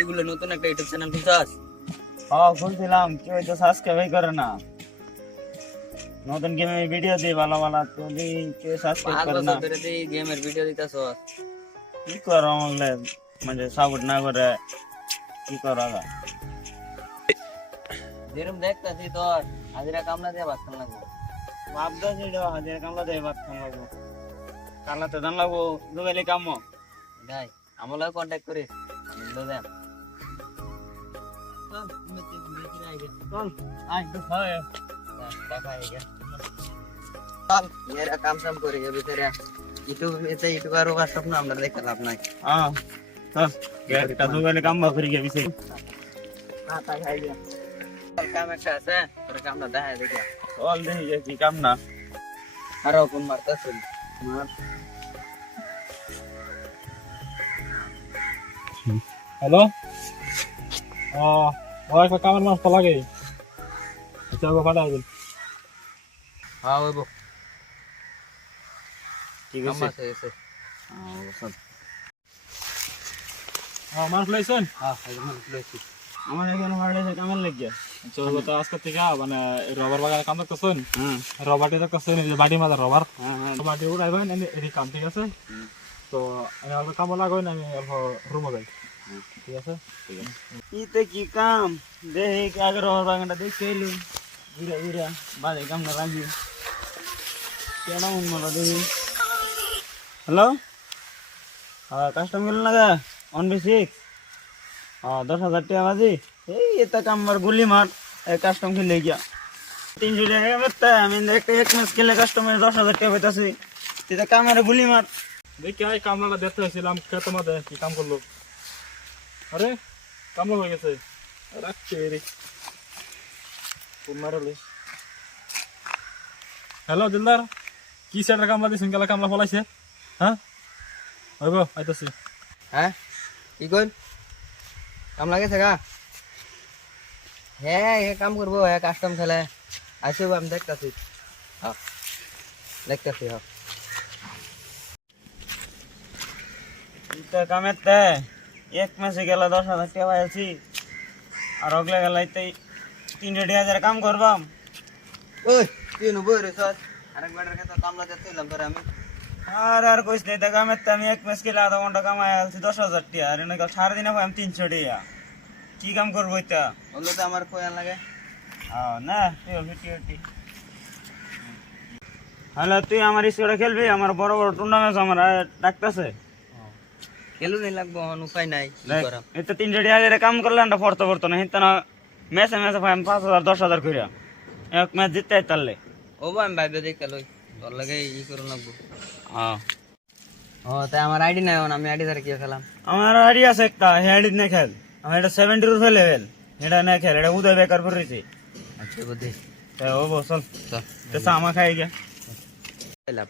এগুলো নতুন একটা ইউটিউব চ্যানেল খুলছাস? হ্যাঁ খুলছিলাম, কেউ তো সাবস্ক্রাইব করে না। নতুন গেমে ভিডিও দিই ভালো ভালো, তুমি কেউ সাবস্ক্রাইব 5 করে না। বছর ধরে তুই গেমের ভিডিও দিতাছস, কি করো আমাকে মানে সাপোর্ট না করে কি করো? যেরকম দেখতাছি তোর হাজিরা কামলা দিয়ে ভাত খান লাগবো। ভাবদা সেটা হাজার কামলা দেয় ভাত খান লাগবো, কালাতে দান লাগবো দুবেলি কাম। ভাই আমার লগে কন্টাক্ট করিস, আমি দিলো দেন। চল আয় তো হয়। টাকা আই গে চল এরা কাম সাম করে গে ভিতরে ইউটিউবার ওভার স্বপ্ন আমরা দেখতে লাভ নাই। হ্যাঁ চল একটা দুবেলি কাম করি গে বিছে। টাকা খাই গে চল, কাম একটা আছে তোর কামটা দেখাই দেখি। চল দেখি যে কি কাম না। আরো কোন মারতাছ? হ্যালো, একটা কামের মাস তো লাগে, পাঠাই দিন। হ্যাঁ ওইব ঠিক কাম আছে। আছে এসে। মাস লাইছেন? হ্যাঁ একদম লইছি। আমার এখানে হারলে কামের লাগিয়া। তো আজকে থেকে মানে রবার বাগানে কাম করতেছেন, হ্যাঁ রবারটি দেখতেছেন, এই যে বাটি মাজার রবার, হ্যাঁ হ্যাঁ বাটি উড়াইবেন এই কাম, ঠিক আছে? তো আমি অল্প কাম লাগাবেন, আমি অল্প রুমে যাই, ঠিক আছে? ইতে কি কাম দেখি আগে রবার বাগানটা দেখে এলু ঘুরে ঘুরে বাজে কাম না লাগি কেন মনে দেখি। হ্যালো, হ্যাঁ কাস্টম গেল না গা 1v6। হ্যাঁ 10,000 টাকা বাজি। এই এটা কামবার গুলি মার কাস্টম খেলে গিয়া 300 টাকা বেচতে আমি একটা এক ম্যাচ খেলে কাস্টমার 10,000 টাকা বেচাছি। এটা কামারে গুলি মার। দেখি আই কামলাটা দেখতে হয়েছিলাম, খেতে মাঝে কি কাম করলো। আরে কামলা হয়ে গেছে, রাখছে রে মারলে। হ্যালো দিলদার, কি সেটার কামলা দিয়েছেন? গেলা কামলা ফলাইছে? হ্যাঁ হইব আইতাছি। হ্যাঁ কি কইল? কাম লাগেছে গা? হ্যাঁ এ কাম করবো, হ্যাঁ কাস্টম খেলে আসব, আমি দেখতাছি। হ্যাঁ দেখতাছি। হ্যাঁ এটা কামেতে এক মাসে গেলে 10,000 টাকা পাইছি, আর অগলে গেলে 300,000 কাম করবাম। ওই তুই বই রে সর, আরেক বেটার কাছে কামলা দেখতে এলাম তোরে আমি। আর কইস নাই, এটা কামেতে আমি এক মাস গেলে আধা ঘন্টা কামাই আলছি 10,000 টাকা, আর এনে সারাদিনে পাইম 300 টাকা। কি কাম করবো এটা? ওগুলো তো আমার কয়ান লাগে। না হ্যালো, তুই আমার স্কুলে খেলবি? আমার বড় বড় টুর্নামেন্ট আমার ডাকতেছে। খেলু নেই লাগবো, এখন উপায় নাই, কি করাম। এটা 300 টাকা কাম করলে না পড়তে পড়তো না, হিন্তা না ম্যাচে ম্যাচে পাইম 5,000 10,000 করিয়া এক ম্যাচ জিততে তাহলে। ও আমি ভাইবে দেখতে লই, তোর লাগে ই করুন লাগবো। হ্যাঁ ও তাই আমার আইডি নাই, আমি আইডি ধরে কি খেলাম। আমার আইডি আছে একটা, হেড না খেল। আমার এটা 70 রুপে লেভেল, এটা না খেল, এটা উদয় বেকার পড়েছে। আচ্ছা বুদ্ধি ও বসল চল তো সামা খাই গিয়া। খেলাম।